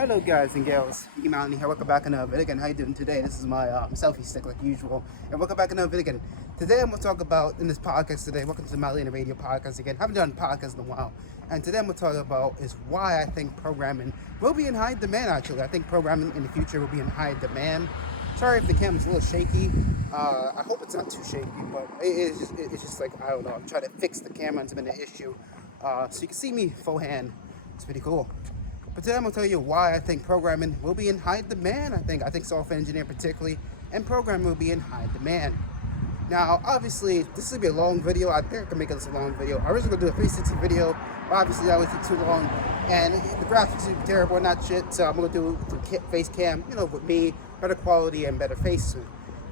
Hello guys and gals, Mickey Mountain here. Welcome back in another video again. How you doing today? This is my selfie stick like usual. And welcome back in another video again. Today I'm going to talk about, in this podcast today, welcome to the Malina Radio podcast again. Haven't done a podcast in a while. And today I'm going to talk about is why I think programming will be in high demand actually. I think programming in the future will be in high demand. Sorry if the camera's a little shaky. I hope it's not too shaky, but it's just like, I don't know. I'm trying to fix the camera. It's been an issue. So you can see me full hand. It's pretty cool. But today I'm going to tell you why I think programming will be in high demand. I think software engineering particularly, and programming will be in high demand. Now, obviously, this will be a long video. I think I can make this a long video. I was going to do a 360 video, but obviously that would take too long, and the graphics would be terrible, not shit, so I'm going to do the face cam, with me, better quality and better face.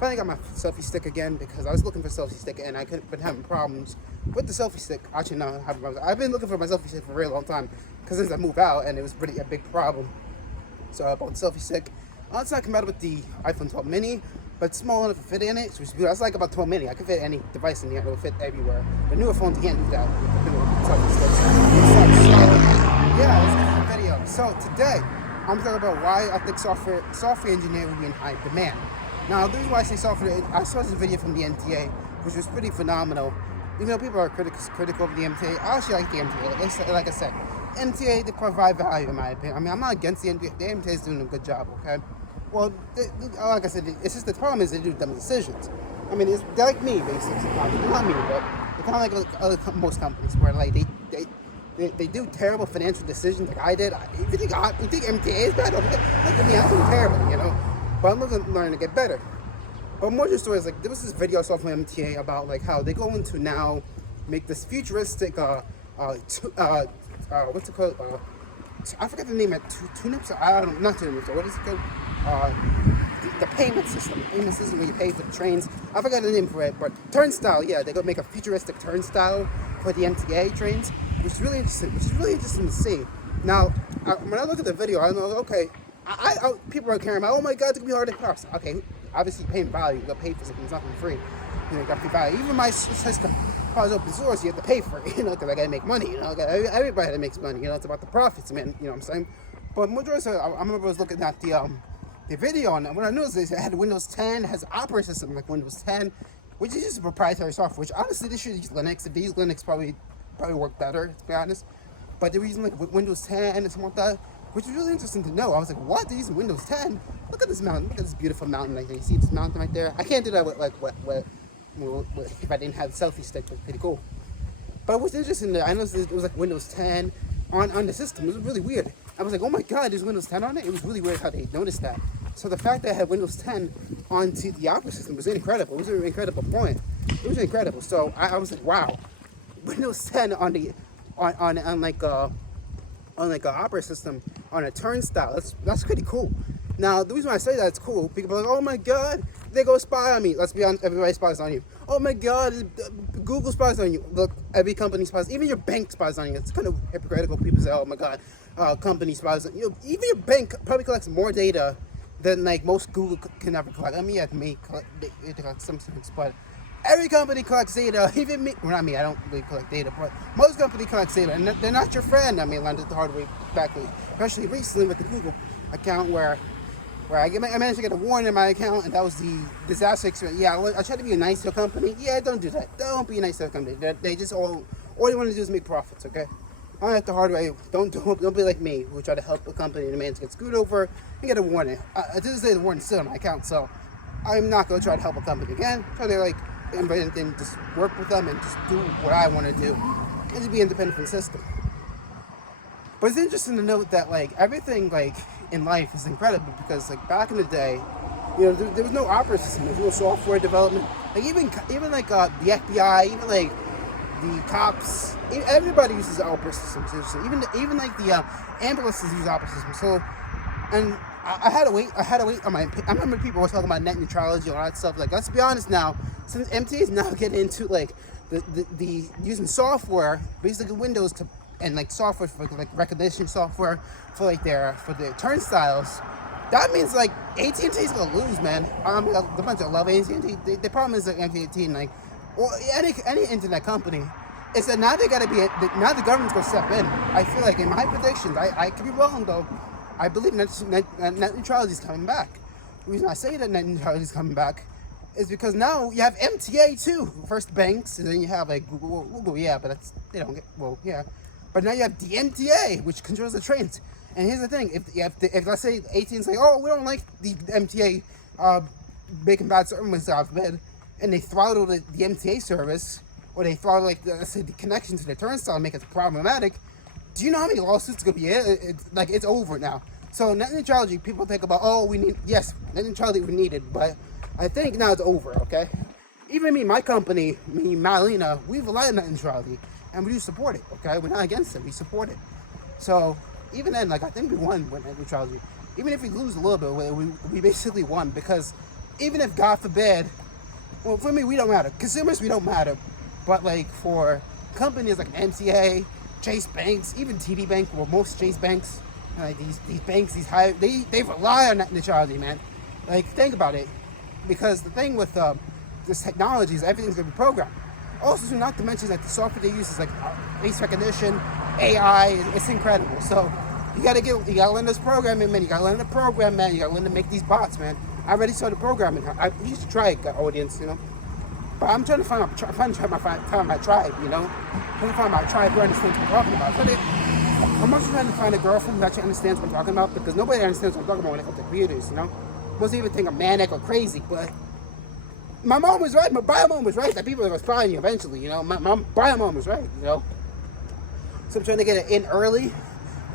Finally got my selfie stick again because I was looking for a selfie stick and I couldn't been having problems with the selfie stick. Actually, no, I've been looking for my selfie stick for a really long time because since I moved out and it was really a big problem. So I bought the selfie stick. It's not compatible with the iPhone 12 mini, but it's small enough to fit in it. So it's like about 12 mini. I can fit any device in here. It'll fit everywhere. The newer phones can't do that with the newer selfie sticks. So yeah, let's get the video. So today I'm talking about why I think software engineering will be in high demand. Now, the reason why I say software, I saw this video from the NTA, which was pretty phenomenal. Even though people are critical of the MTA, I actually like the MTA. Like I said, MTA, they provide value in my opinion. I mean, I'm not against the MTA. The MTA is doing a good job, okay? Well, like I said, it's just the problem is they do dumb decisions. I mean, they're like me, basically. Not me, but they're kind of like most companies where like they do terrible financial decisions like I did. If you think MTA is bad, look at me, I'm doing terrible, But I'm learning to get better. But more just stories, like there was this video I saw from MTA about like how they go into now make this futuristic what's it called? I forgot the name of tunips. I don't know, not tunips. What is it called? The payment system. Payment system where you pay for the trains. I forgot the name for it, but turnstile. Yeah, they go make a futuristic turnstile for the MTA trains, which is really interesting. To see. Now, when I look at the video, I know okay. People are caring about, oh my god, it's gonna be hard to cross. Okay, obviously you're paying value. You gotta pay for something, it's nothing free. You gotta pay value. Even my system, probably open source, you have to pay for it, because I gotta make money, everybody that makes money, it's about the profits, man, you know what I'm saying? But majority, I remember I was looking at the video, and what I noticed is it had Windows 10, it has an operating system like Windows 10, which is just a proprietary software, which honestly, they should use Linux. If they use Linux, probably work better, to be honest. But they're using like Windows 10 and something like that, which is really interesting to know. I was like, what? They're using Windows 10? Look at this mountain. Look at this beautiful mountain right there. You see this mountain right there? I can't do that with if I didn't have the selfie stick. It's pretty cool. But what's interesting, I noticed it was like Windows 10 on the system. It was really weird. I was like, oh my god, there's Windows 10 on it? It was really weird how they noticed that. So the fact that I had Windows 10 onto the operating system was incredible. It was an incredible point. It was incredible. So I was like, wow. Windows 10 on like an operating system on a turnstile. That's pretty cool. Now, the reason why I say that it's cool, people are like, oh my god, they go spy on me. Let's be honest, everybody spies on you. Oh my god, Google spies on you. Look, every company spies, even your bank spies on you. It's kind of hypocritical. People say, oh my god, company spies on you. Even your bank probably collects more data than like most Google can ever collect. I mean, yeah, they collect some things, but every company collects data, even me. Well, not me, I don't really collect data, but most companies collect data, and they're not your friend. I mean, I learned it the hard way back, especially recently with the Google account where I managed to get a warning in my account, and that was the disaster experience. Yeah, I try to be a nice to a company. Yeah, don't do that. Don't be a nice to a company. They just all they want to do is make profits, okay? I learned it the hard way. Don't be like me, who try to help a company and manage to get screwed over and get a warning. I didn't say the warning's still on my account, so I'm not going to try to help a company again. Try to and just work with them and just do what I want to do and just be independent from the system. But it's interesting to note that like everything like in life is incredible because like back in the day, there was no operating system, there was no software development. Like even like the FBI, even like the cops, everybody uses operating systems. Even like the ambulances use operating systems. So, and I had to wait on my. I remember people were talking about net neutrality and all that stuff. Like, let's be honest now, since MTA is now getting into like the using software, basically Windows and like software for like recognition software for their turnstiles. That means like AT&T's gonna lose, man. The bunch that love AT&T, the problem is that AT&T, like, or any internet company, is that now the government's gonna step in. I feel like in my predictions, I could be wrong though. I believe net neutrality is coming back. The reason I say that net neutrality is coming back is because now you have MTA too. First banks, and then you have like Google, yeah, but that's they don't get yeah. But now you have the MTA, which controls the trains. And here's the thing: if let's say AT&T's like, oh, we don't like the MTA making bad service out of bed, and they throttle the MTA service, or they throttle like let's say the connection to the turnstile, and make it problematic. Do you know how many lawsuits gonna be? It's over now. So net neutrality, people think about, oh, we need, yes, net neutrality we needed, but I think now it's over, okay? Even me, my company, me, Malina, we rely on net neutrality, and we do support it, okay? We're not against it, we support it. So even then, like, I think we won with net neutrality. Even if we lose a little bit, we basically won, because even if, God forbid, well, for me, we don't matter. Consumers, we don't matter. But, like, for companies like MTA, Chase banks, even TD Bank, well, most Chase banks, like these banks, they rely on net neutrality, man. Like, think about it. Because the thing with this technology is everything's going to be programmed. Also, not to mention that the software they use is like face recognition, AI, it's incredible. So you gotta learn this programming, man. You gotta learn the program, man. You gotta learn to make these bots, man. I already started programming. I used to try it, audience, you know. But I'm trying to find my tribe, you know. I'm trying to find my tribe who understands what I'm talking about. I'm also trying to find a girlfriend who actually understands what I'm talking about, because nobody understands what I'm talking about when it comes to computers, you know. Most people think I'm manic or crazy, but my mom was right. My bio mom was right that people are spying you eventually, you know. My bio mom was right, you know. So I'm trying to get it in early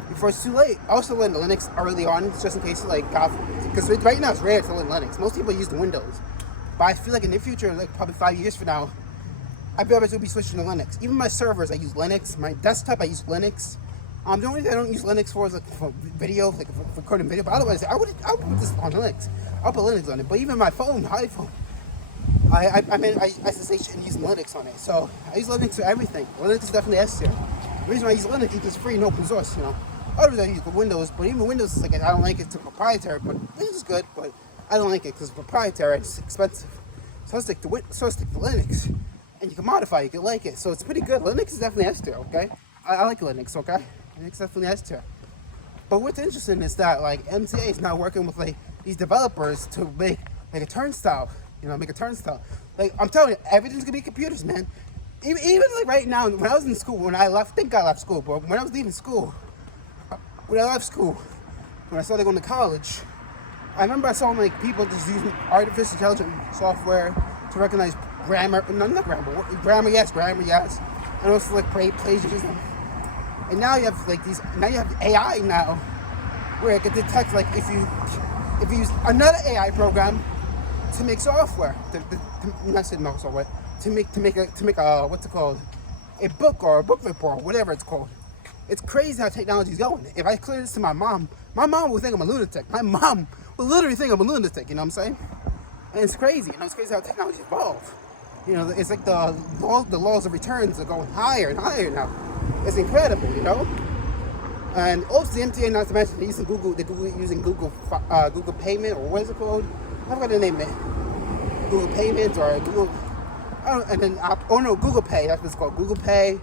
before it's too late. I also learned Linux early on, just in case, like, because right now it's rare to learn Linux. Most people use the Windows. But I feel like in the future, like probably 5 years from now, I bet I will be switching to Linux. Even my servers, I use Linux. My desktop, I use Linux. The only thing I don't use Linux for is like for video, like for recording video. But otherwise, I would put this on Linux. I'll put Linux on it. But even my phone, iPhone, I shouldn't use Linux on it. So I use Linux for everything. Linux is definitely S tier. The reason why I use Linux is it's free and open source, you know. Otherwise, I use Windows, but even Windows is like, I don't like it. It's proprietary, but Linux is good, but I don't like it because it's proprietary. It's expensive. So I stick to Linux, and you can modify it. You can like it, so it's pretty good. Linux is definitely S tier, okay? I like Linux, okay? Linux is definitely S tier. But what's interesting is that like MTA is now working with like these developers to make like a turnstile, you know, make a turnstile. Like I'm telling you, everything's gonna be computers, man. Even like right now, when I was in school, when I left school, but when I was leaving school, when I started going to college, I remember I saw like people just using artificial intelligence software to recognize grammar, grammar, yes, and also like plagiarism. And now you have like you have AI now, where it can detect like if you use another AI program to make software, to make a what's it called, a book or a book report, whatever it's called. It's crazy how technology is going. If I clear this to my mom will think I'm a lunatic. My mom will literally think I'm a lunatic, you know what I'm saying? And it's crazy, you know, it's crazy how technology evolves. You know, it's like the laws of returns are going higher and higher now. It's incredible, you know? And also the MTA, not to mention, they're using Google Payment, or what is it called? I forgot the name of it. Google Payments or Google, Google Pay, that's what it's called, Google Pay.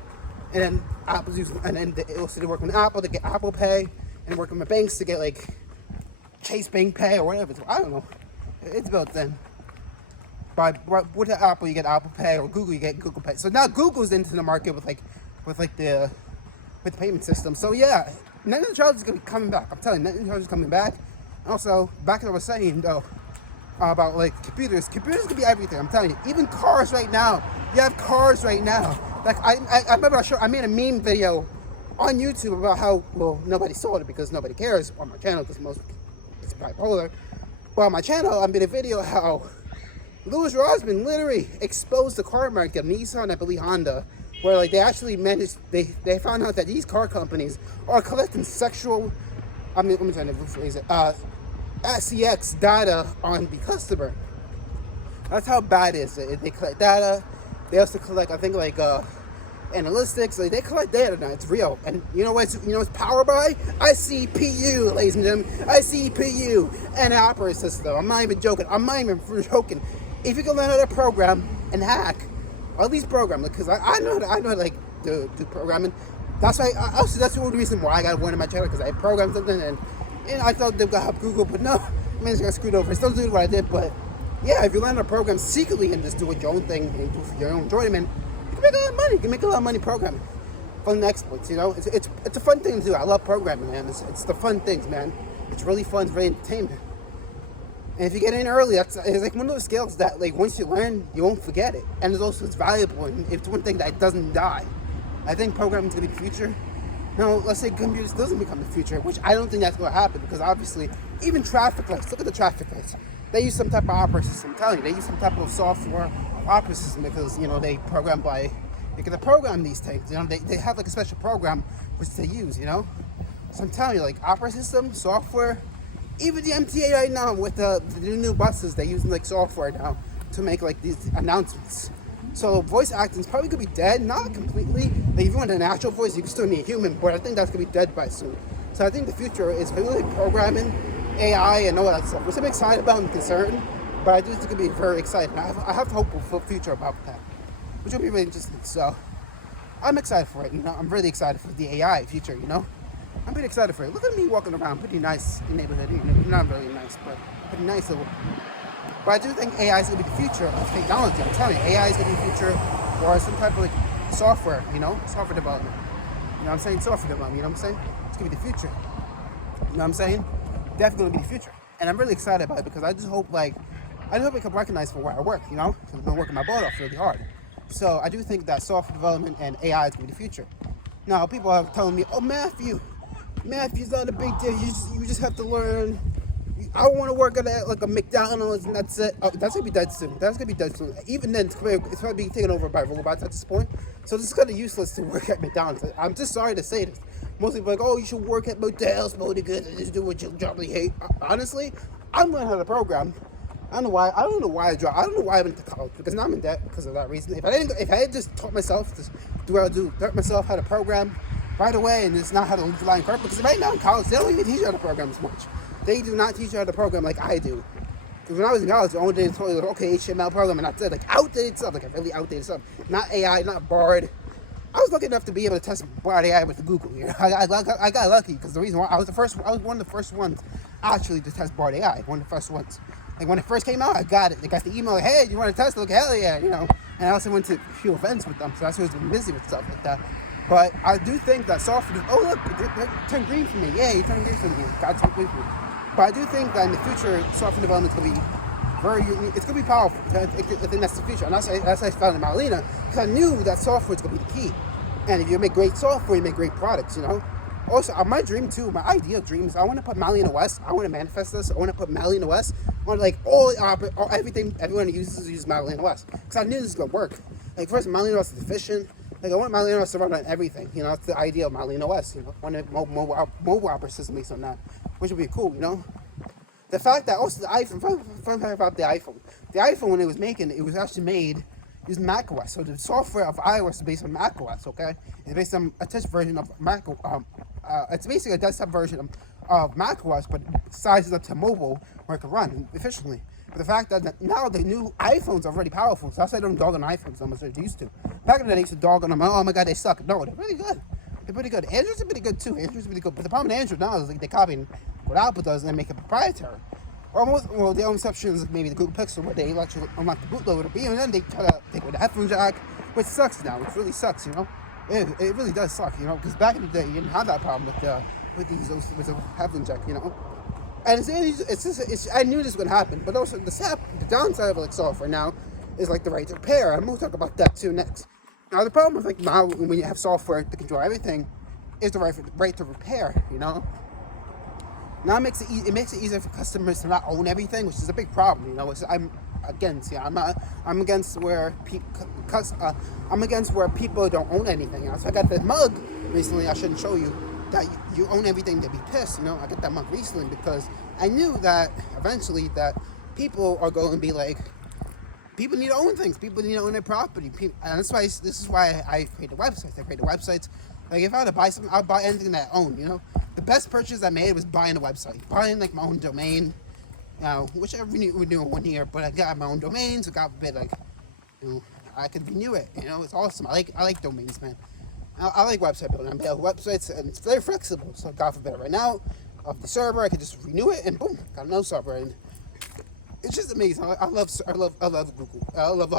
And then Apple's using, and then they're working with Apple to get Apple Pay, and working with banks to get like Chase Bank Pay or whatever. I don't know. It's built in. With Apple, you get Apple Pay, or Google, you get Google Pay. So now Google's into the market with the payment system. So yeah, net neutrality is gonna be coming back. I'm telling you, net neutrality is coming back. Also, back to what I was saying though about like computers. Computers can be everything. I'm telling you, even cars right now. You have cars right now. Like I remember I made a meme video on YouTube about how, well, nobody saw it because nobody cares on my channel because it's bipolar. But on my channel, I made a video how Louis Rosman literally exposed the car market, Nissan, I believe Honda, where like they actually managed, they found out that these car companies are collecting sexual, let me try to rephrase it, SEX data on the customer. That's how bad it is. They collect data. They also collect, I think, like analytics. Like, they collect data now. It's real. And you know what's powered by? ICPU, ladies and gentlemen. ICPU and an operating system. I'm not even joking. If you can learn how to program and hack, or at least program, because I know how to like do programming. That's why. Also, that's the only reason why I got one in my channel, because I programmed something and And I thought they were gonna help Google, but no, I mean, I got screwed over. I still doing what I did, but yeah, if you learn a program secretly and just do it your own thing and do it for your own enjoyment, you can make a lot of money. You can make a lot of money programming. Fun exploits, you know. It's a fun thing to do. I love programming, man. It's the fun things, man. It's really fun. It's really entertainment. And if you get in early, it's like one of those skills that, like, once you learn, you won't forget it. And it's valuable, and it's one thing that doesn't die. I think programming is gonna be the future. Now, let's say computers doesn't become the future, which I don't think that's going to happen, because obviously, even traffic lights, look at the traffic lights. They use some type of operating system. I'm telling you, they use some type of software operating system, because, you know, they can program these things. You know, they have like a special program which they use, you know. So I'm telling you, like, operating system, software, even the MTA right now with the new buses, they're using like software now to make like these announcements. So voice acting is probably gonna be dead, not completely. Like, if you want a natural voice, you can still need a human, but I think that's gonna be dead by soon. So I think the future is really programming, AI, and all that stuff, which I'm excited about and concerned. But I do think it'll be very exciting. I have hope for the future about that, which will be really interesting. So I'm excited for it. You know, I'm really excited for the AI future. You know, I'm pretty excited for it. Look at me walking around, pretty nice in the neighborhood. You know, not really nice, but pretty nice little. But I do think AI is going to be the future of technology. I'm telling you, AI is going to be the future, or some type of like software, you know, software development. You know what I'm saying? Software development, you know what I'm saying? It's going to be the future. You know what I'm saying? Definitely going to be the future. And I'm really excited about it, because I just hope I can recognize for where I work, you know? Because I've been working my butt off really hard. So I do think that software development and AI is going to be the future. Now, people are telling me, oh, Matthew's not a big deal. You just have to learn. I want to work at like a McDonald's, and that's it. Oh, that's gonna be dead soon. That's gonna be dead soon. Even then, it's probably being taken over by robots at this point. So this is kind of useless to work at McDonald's. I'm just sorry to say this. Most people are like, oh, you should work at motels, motor goods, and just do what you generally hate. Honestly, I'm learning how to program. I don't know why I dropped. I don't know why I went to college, because now I'm in debt because of that reason. If I had just taught myself to do what I do, taught myself how to program right away, and just not how to rely on credit, because right now in college they don't even teach you how to program as much. They do not teach you how to program like I do. Because when I was in college, the only thing they told you was, okay, HTML program, and that's it. Like outdated stuff, like really outdated stuff. Not AI, not Bard. I was lucky enough to be able to test Bard AI with Google. You know? I got lucky, because the reason why I was one of the first ones actually to test Bard AI. One of the first ones. Like when it first came out, I got it. They got the email, like, hey, you want to test it? Like, hell yeah, you know. And I also went to a few events with them, so that's why I've been busy with stuff like that. But I do think that software, oh look, it turned green for me. Yeah, you turned green for me. God turned green for me. But I do think that in the future, software development is going to be very unique. It's going to be powerful. I think that's the future. And that's why I found in Malina, because I knew that software is going to be the key. And if you make great software, you make great products, you know. Also, my dream too, my ideal dream is I want to put Malina West. I want to manifest this. I want to put Malina West on like everything everyone uses Malina West. Because I knew this was going to work. Like first, Malina West is efficient. Like I want Malina West to run on everything. You know, that's the idea of Malina West. You know, one mobile operating system based on that, which would be cool. You know, the fact that also the iPhone. Fun fact about the iPhone when it was making it was actually made using macOS. So the software of iOS is based on macOS. Okay, it's based on a test version of Mac. It's basically a desktop version of macOS, but sizes up to mobile where it can run efficiently. But the fact that now the new iPhones are already powerful, so I say I don't dog on iPhones almost like they used to. Back in the day, I used to dog on them. Oh my god, they suck. No, they're really good. They're pretty good. Androids are pretty good too. Androids are pretty good. But the problem with Android now is like they copy what Apple does and they make it proprietary. Well, the only exception is maybe the Google Pixel, where they let you unlock the bootloader. But even then, they try to take away the headphone jack, which sucks now. Which really sucks, you know. It really does suck, you know, because back in the day, you didn't have that problem with the headphone jack, you know. And I knew this was gonna happen, but also the downside of like software now is like the right to repair. I'm gonna talk about that too next. Now the problem with like now when you have software to control everything is the right to repair. You know. Now it makes it easier for customers to not own everything, which is a big problem. You know, I'm against where people don't own anything. So I got that mug recently. I shouldn't show you. That you own everything to be pissed, you know. I got that mug recently because I knew that eventually that people are going to be like, people need to own things. People need to own their property. And this is why I created websites. I created websites. Like if I had to buy something, I'd buy anything that I own, you know. The best purchase I made was buying a website. Buying like my own domain, you know, which I renewed in 1 year, but I got my own domain, so God forbid, like, you know, I could renew it, you know. It's awesome. I like domains, man. I like website building. I build websites, and it's very flexible. So God forbid, right now, of the server. I could just renew it, and boom, got another server. And it's just amazing. I love Google. I love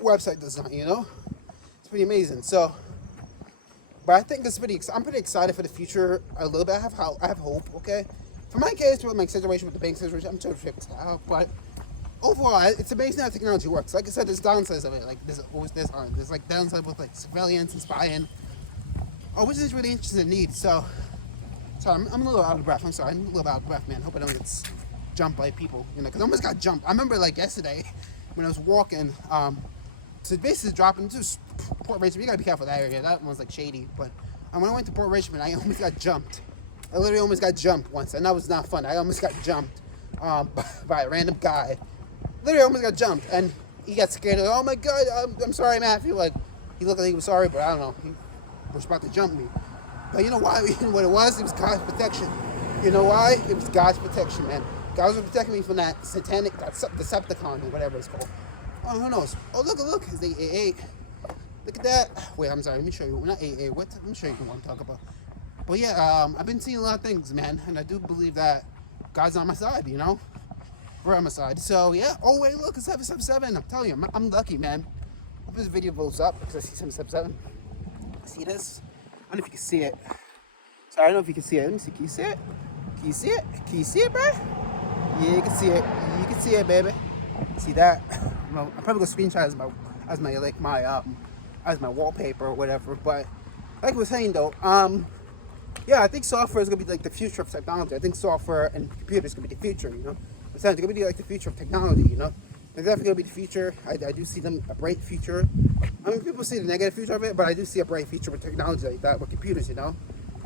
website design. It's pretty amazing. So, but I think I'm pretty excited for the future a little bit. I have hope. Okay, for my case, with my situation with the bank situation, I'm trying to figure it out. But overall, it's amazing how technology works. Like I said, there's downsides of it. Like there's always there's like downsides with like surveillance and spying. Which is really interesting and neat. So, sorry, I'm a little out of breath. I'm sorry, I'm a little out of breath, man. Hope I don't get jumped by people. Because I almost got jumped. I remember like yesterday when I was walking. So basically dropping to Port Richmond. You gotta be careful of that area. That one's like shady. But when I went to Port Richmond, I almost got jumped. I literally almost got jumped once, and that was not fun. I almost got jumped by a random guy. Literally almost got jumped, and he got scared. Like, oh my God, I'm sorry, Matthew. Like he looked like he was sorry, but I don't know. He was about to jump me. But you know why? What it was God's protection. You know why? It was God's protection, man. God was protecting me from that satanic, that Decepticon or whatever it's called. Oh, who knows? Oh, look, it's the AA. Look at that. Wait, I'm sorry. Let me show you. Not AA. What? Let me show you what I'm talking about. But yeah, I've been seeing a lot of things, man, and I do believe that God's on my side. We're on my side. So yeah. Oh wait, look, it's 777. I'm telling you, I'm lucky, man. Hope this video blows up because I see 777. See this? I don't know if you can see it. Sorry, I don't know if you can see it. Let me see. Can you see it? Can you see it? Can you see it, bro? Yeah, you can see it. You can see it, baby. See that? I'm probably gonna screenshot as my wallpaper or whatever. But like I was saying though, yeah, I think software is gonna be like the future of technology. I think software and computers gonna be the future. It's gonna be like the future of technology. They're definitely gonna be the future. I do see them a bright future. I mean, people see the negative future of it, but I do see a bright future with technology like that with computers. And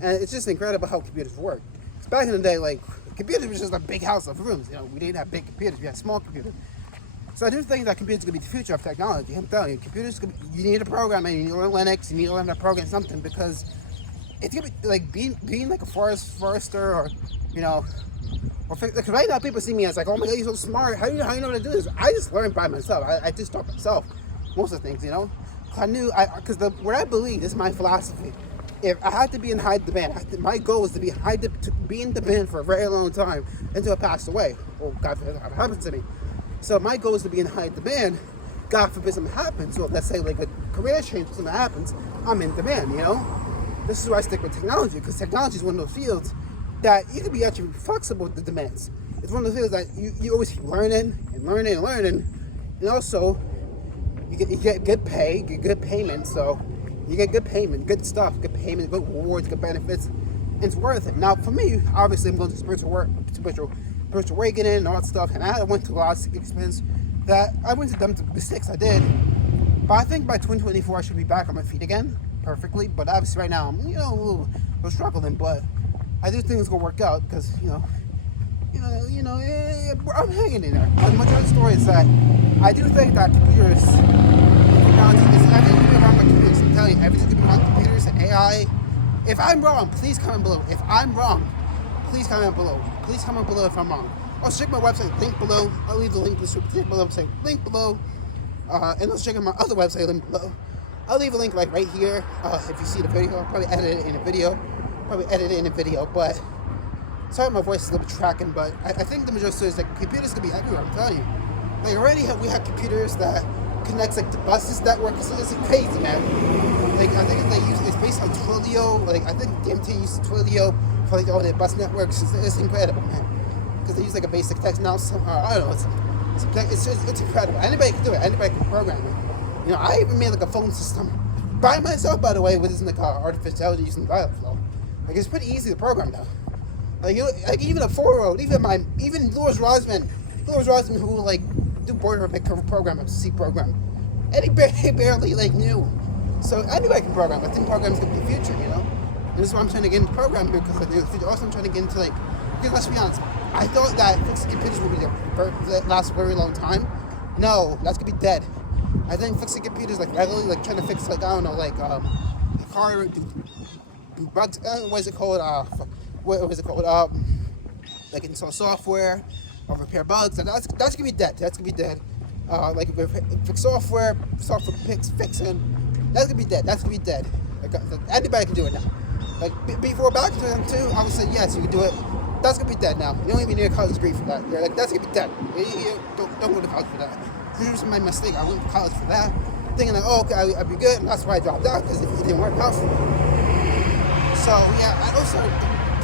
it's just incredible how computers work. Because back in the day, like computers was just a big house of rooms. We didn't have big computers. We had small computers. So I do think that computers are going to be the future of technology. I'm telling you, computers, you need a program, and you need to learn Linux, you need to learn how to program something, because it's going to be like being like a forester, or, because right now people see me as like, oh my God, you're so smart. How do you know how to do this? I just learned by myself. I just taught myself most of the things, because what I believe, this is my philosophy. If I had to be in high demand, my goal was to be in demand for a very long time until I passed away. Oh, God forbid that happens to me. So my goal is to be in high demand. God forbid something happens. So let's say like a career change or something happens, I'm in demand, This is why I stick with technology, because technology is one of those fields that you can be actually flexible with the demands. It's one of those fields that you always keep learning and learning and learning. And also, you get good pay, get good payment. So you get good payment, good stuff, good payment, good rewards, good benefits. And it's worth it. Now for me, obviously I'm going to spiritual awakening and all that stuff, and I went to a lot of expense that I went to dumb mistakes I did. But I think by 2024 I should be back on my feet again perfectly. But obviously right now I'm a little struggling, but I do think it's gonna work out because I'm hanging in there. And my other story is that I do think that computers, technology, everything can be around my computers. I'm telling you, everything can be around computers and AI. If I'm wrong, please comment below. If I'm wrong, please comment below. Please comment below if I'm wrong. Also check my website, link below. I'll leave the link below. Say link below. And also check out my other website, link below. I'll leave a link like right here. If you see the video, I'll probably edit it in a video. But sorry, my voice is a little bit tracking. But I think the majority is that computers can be everywhere. I'm telling you. Like we have computers that connects like the buses network. It's crazy, man. Like I think it's based on Twilio. Like I think DMT uses Twilio for like all their bus networks. It's incredible, man. Because they use like a basic text now. I don't know. It's incredible. Anybody can do it. Anybody can program it. I even made like a phone system by myself, by the way, with like artificial intelligence using Dialogflow. Like it's pretty easy to program now. Like even a 4-year-old, even Louis Rosman, who like do boilerplate program, C program, and he barely like knew. So anybody can program. I think programming is gonna be the future, And this is why I'm trying to get into programming, because I think the future. Also, I'm trying to get into because let's be honest, I thought that fixed computers would be there for last a very long time. No, that's gonna be dead. I think fixing computers regularly, trying to fix a car, do bugs. What is it called? What was it called? Install software or repair bugs. And that's gonna be dead. That's gonna be dead. Fix software fixing. That's gonna be dead. That's gonna be dead. Anybody can do it now. Like before back in 2002, I would say yes, you can do it. That's gonna be dead now. You don't even need a college degree for that. They're like, that's gonna be dead. Don't go to college for that. Here's my mistake. I went to college for that, thinking like, oh, okay, I'd be good, and that's why I dropped out because it didn't work out for me. So yeah, I also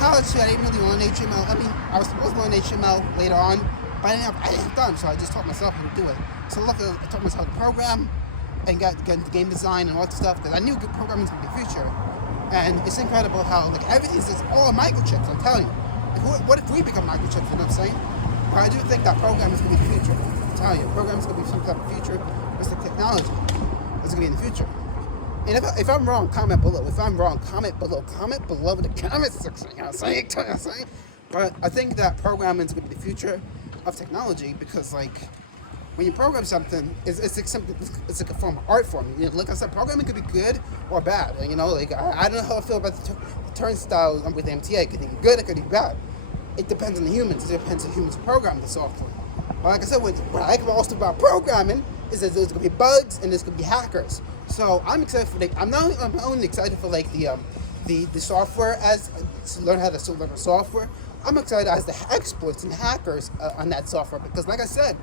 college. I didn't really want HTML. I mean, I was supposed to learn HTML later on, but I didn't have time, so I just taught myself how to do it. So luckily, I taught myself how to program and got into game design and all that stuff because I knew programming was going to be the future. And it's incredible how like everything's just all microchips. I'm telling you. What if we become microchips? You know what I'm saying? But I do think that programming is going to be the future. I'm telling you, programming is going to be some type of future. It's the technology that's going to be in the future. And if I'm wrong, comment below. If I'm wrong, comment below. Comment below in the comment section. You know what I'm saying? But I think that programming is going to be the future of technology because, like, when you program something, it's like a form of art form. You know, like I said, programming could be good or bad. You know, like I don't know how I feel about the turnstiles with MTA. It could be good, it could be bad. It depends on the humans. It depends on humans who program the software. But like I said, what I like most about programming is that there's going to be bugs and there's going to be hackers. So I'm excited for I'm only excited for like the software as to learn how to learn the software. I'm excited as the exploits and hackers on that software because, like I said,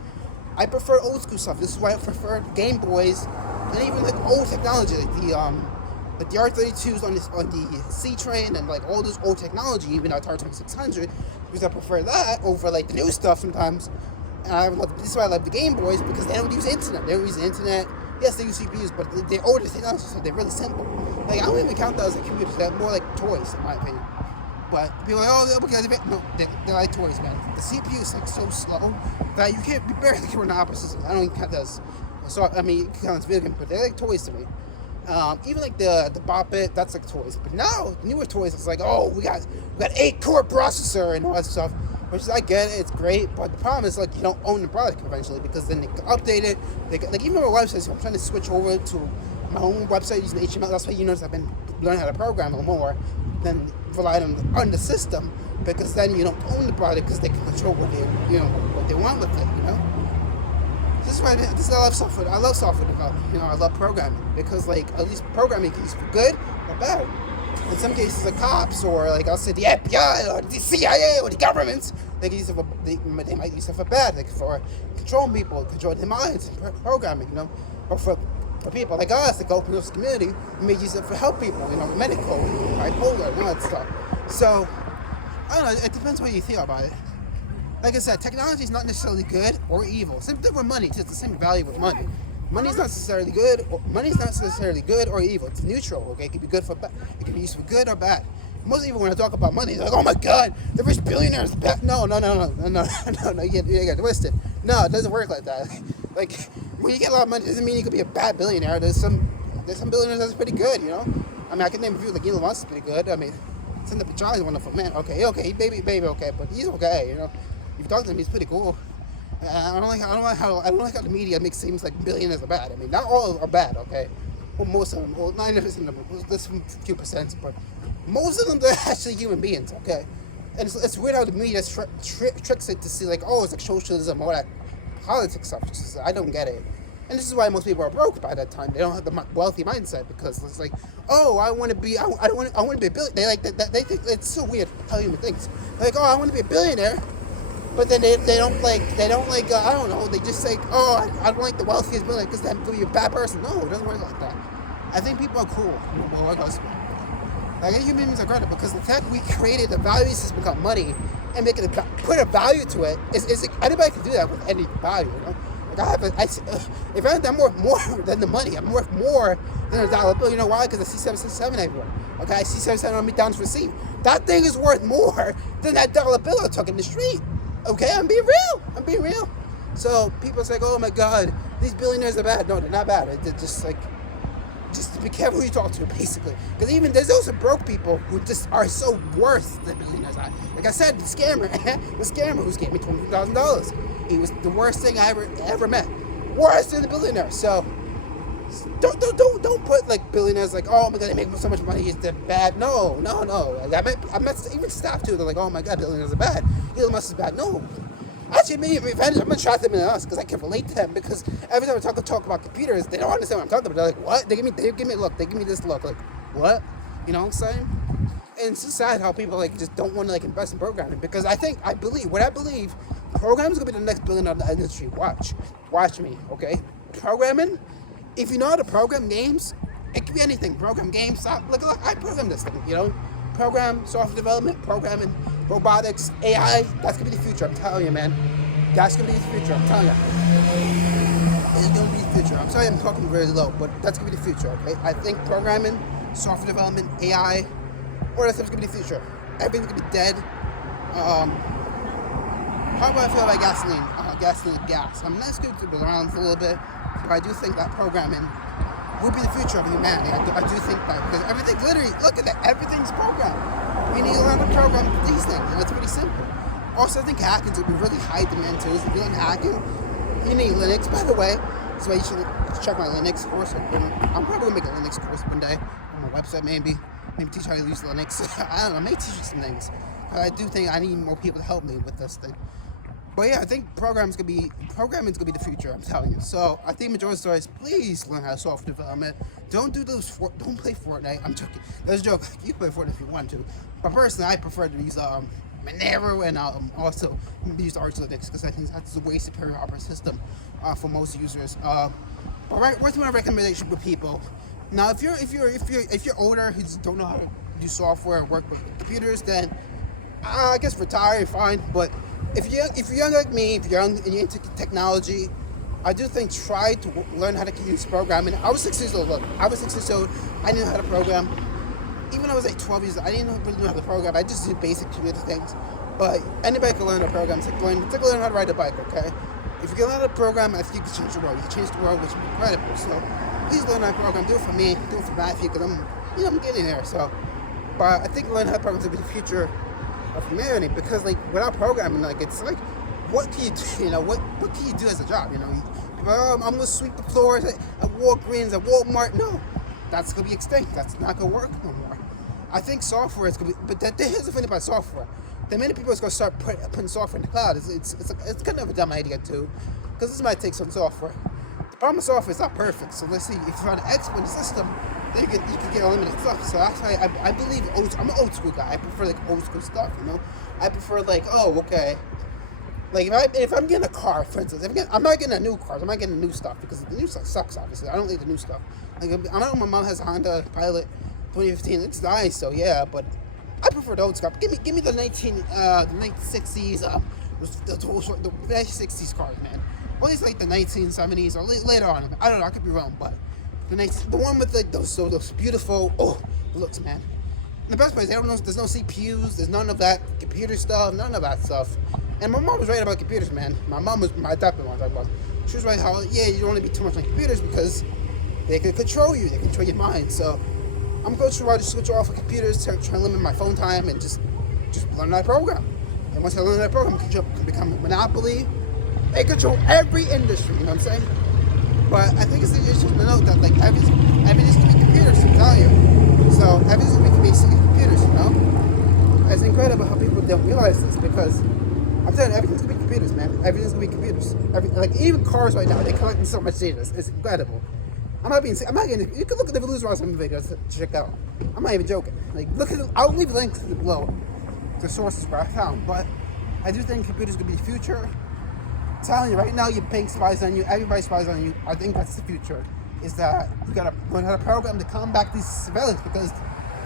I prefer old school stuff. This is why I prefer Game Boys and even like old technology, like the R32s on the C train and like all this old technology, even our Atari 2600, because I prefer that over like the new stuff sometimes. And this is why I love the Game Boys because they don't use the internet. They don't use the internet. Yes, they use CPUs, but they're older technology, so they're really simple. Like I don't even count those as like computers. They're more like toys, in my opinion. But people are like, oh, because they're like toys, man. The CPU is like so slow that you barely can run the operating system. I don't even count those. So I mean, you can count as video games, but they're like toys to me. Even like the Bop It, that's like toys. But now the newer toys, it's like, oh, we got 8-core processor and all that stuff. Which is, I get it, it's great, but the problem is like you don't own the product eventually because then they can update it. Like even on my websites, I'm trying to switch over to my own website using HTML. That's why you notice I've been learning how to program a little more than rely on the system because then you don't own the product because they can control what they want with it. You know, this is why I love software. I love software development. You know, I love programming because like at least programming can be used for good or bad. In some cases, the cops or like I'll say the FBI or the CIA or the governments, they might use it for bad, like for controlling people, controlling their minds, programming, you know, or for people like us, like open source community, we may use it for help people, you know, medical, bipolar, and all that stuff. So I don't know. It depends what you feel about it. Like I said, technology is not necessarily good or evil. Same thing with money. It's the same value with money. Money's not necessarily good. Money's not necessarily good or evil. It's neutral. Okay, it can be good for bad. It can be used for good or bad. Most people, when I talk about money, they're like, "Oh my God, the rich billionaires bad." No. You get twisted. No, it doesn't work like that. Like when you get a lot of money, it doesn't mean you could be a bad billionaire. There's some billionaires that's pretty good. You know, I mean, I can name a few. Like Elon Musk is pretty good. I mean, Senator John is a wonderful man. Okay, baby, okay, but he's okay. You know, if you talk to him, he's pretty cool. I don't like how the media makes it seem like billionaires are bad. I mean, not all are bad, okay? Well, most of them, 90% of them, there's a few percent, but most of them they're actually human beings, okay? And it's weird how the media tricks it to see like, oh, it's like socialism or that politics stuff. I don't get it. And this is why most people are broke by that time. They don't have the wealthy mindset because it's like, oh, I want to be a billionaire. They like that. They think it's so weird how human thinks. They're like, oh, I want to be a billionaire. But then they don't like I don't know, they just say, oh, I don't like the wealthiest billionaire because that would be a bad person. No, it doesn't work like that. I think people are cool. Like human beings are great because the fact we created a value system called money and make it put a value to it is anybody can do that with any value, you know? Like if I'm worth more than the money, I'm worth more than a dollar bill. You know why? Because I see 767 everywhere. Okay, I see 767 on McDonald's receipt. That thing is worth more than that dollar bill I took in the street. Okay, I'm being real. So people say, oh my God, these billionaires are bad. No, they're not bad. They're just be careful who you talk to, basically. Because even there's also broke people who just are so worse than billionaires are. Like I said, the scammer who scammed me $22,000. He was the worst thing I ever met. Worse than the billionaire. So don't put like billionaires like, oh my God, they make so much money, they're bad. No. I met even staff too. They're like, oh my God, billionaires are bad. Elon Musk is bad. No. Actually, me, I'm gonna try them in us because I can relate to them. Because every time I talk about computers, they don't understand what I'm talking about. They're like, what? They give me a look. They give me this look. Like, what? You know what I'm saying? And it's just sad how people like just don't want to like invest in programming, because I believe programming is gonna be the next billion-dollar industry. Watch me, okay? Programming. If you know how to program games, it could be anything. Program games. Look, I program this thing. You know, program software development, programming, robotics, AI. That's gonna be the future. I'm telling you, man. That's gonna be the future. I'm telling you. It's gonna be the future. I'm sorry I'm talking very low, but that's gonna be the future. Okay? I think programming, software development, AI. Or that's gonna be the future. Everything's gonna be dead. How do I feel about gasoline? Gas. I'm not going to be around for a little bit, but I do think that programming will be the future of humanity. I do think that, because everything, literally, look at that, everything's programmed. We need to learn to program these things, and it's pretty simple. Also, I think hacking's will be really high demand too. If you learn hacking, you need Linux, by the way. So you should check my Linux course. I'm probably gonna make a Linux course one day on my website, maybe teach how to use Linux. I don't know, maybe teach you some things. But I do think I need more people to help me with this thing. But yeah, I think programming's gonna be the future. I'm telling you. So I think majority of stories, please learn how to software development. Don't don't play Fortnite. I'm joking. That's a joke. You can play Fortnite if you want to. But personally, I prefer to use Monero and also use Arch Linux, because I think that's a way superior operating system for most users. But where's my recommendation for people? Now, if you're older who just don't know how to do software and work with computers, then I guess retire, fine. But if you're young like me, if you're young and you're into technology, I do think try to learn how to use programming. I was 6 years old. Look, I was 6 years old. I didn't know how to program. Even I was like 12 years old, I didn't really know how to program. I just did basic computer things. But anybody can learn how to program. It's like learn how to ride a bike, okay? If you can learn how to program, I think you can change the world. You can change the world, which would be incredible. So please learn how to program. Do it for me. Do it for Matthew, because I'm getting there. So, but I think learning how to program is going to be the future of humanity, because like without programming, like it's like, what can you do? You know, what can you do as a job? You know, people are, I'm gonna sweep the floors at Walgreens, at Walmart. No, that's gonna be extinct. That's not gonna work no more. I think software is gonna be, but here's the thing about software. That many people is gonna start putting software in the cloud. It's kind of a dumb idea too, because this might take some software. The problem with software is not perfect. So let's see, if you're on an expert system, then you can get unlimited stuff. So that's why I believe I'm an old school guy. I prefer like old school stuff. You know, I prefer like, oh, okay. Like if I'm getting a car, for instance, I'm not getting a new car. I'm not getting new stuff, because the new stuff sucks. Obviously, I don't like the new stuff. Like I know my mom has a Honda Pilot 2015. It's nice, so yeah, but I prefer the old stuff. Give me the 1960s, the 1960s cars, man. Or at least like the 1970s or later on. I don't know. I could be wrong, but the one with like those beautiful looks, man. And the best part is there's no CPUs, there's none of that computer stuff, none of that stuff. And my mom was right about computers, man. My dad was talking about. She was right how you don't want to be too much on computers, because they can control you, they can control your mind. So I'm going to try to switch off of computers, try to limit my phone time, and just learn that program. And once I learn that program, I can become a monopoly. They control every industry, you know what I'm saying? But I think it's interesting to note that like everything's gonna be computers, I'm telling you. So everything's gonna be basically computers, you know? It's incredible how people don't realize this, because I'm telling you, everything's gonna be computers, man. Everything's gonna be computers. Like even cars right now, they're collecting so much data. It's incredible. I'm not getting. You can look at the Blues Rossum videos to check out. I'm not even joking. Like I'll leave links below to sources where I found. But I do think computers gonna be the future. I'm telling you right now, your bank spies on you. Everybody spies on you. I think that's the future. Is that you gotta learn how to program to combat these surveillance, because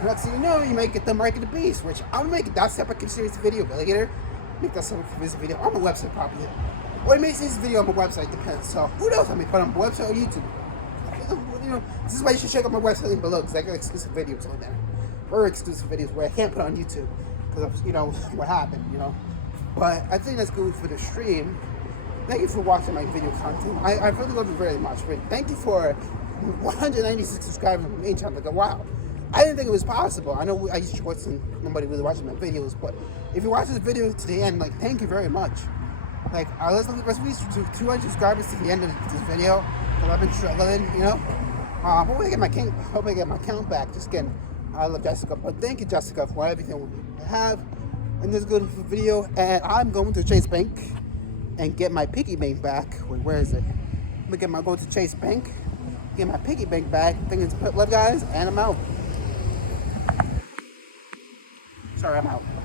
next thing you know, you might get them right in the beast. Which I'm gonna make that separate series video later. Make that separate video on my website probably. Or I may see this video on my website, depends. So who knows? I may put it on my website or YouTube. You know, this is why you should check out my website link below, because I got exclusive videos on there. Very exclusive videos where I can't put on YouTube because of, you know, what happened, you know. But I think that's good for the stream. Thank you for watching my video content. I really love you very much. Thank you for 196 subscribers on my main channel. Like, wow. I didn't think it was possible. I know I used to watch nobody really watching my videos, but if you watch this video to the end, like, thank you very much. Like, let's reach 200 subscribers to the end of this video, because I've been struggling, you know. Hope I get my count back. Just kidding. I love Jessica, but thank you, Jessica, for everything we have in this good video. And I'm going to Chase Bank and get my piggy bank back. Wait, where is it? I'm gonna go to Chase Bank, get my piggy bank back. Thank you, love guys, and I'm out. Sorry, I'm out.